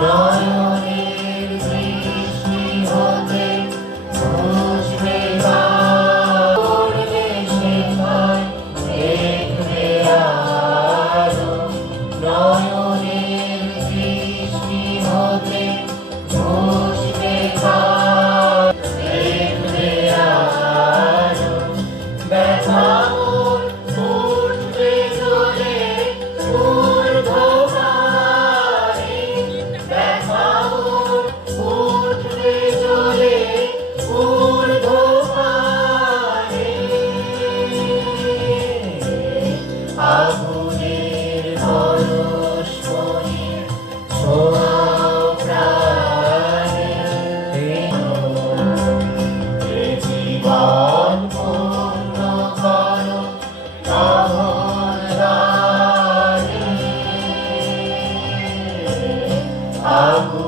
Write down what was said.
নয় Amen.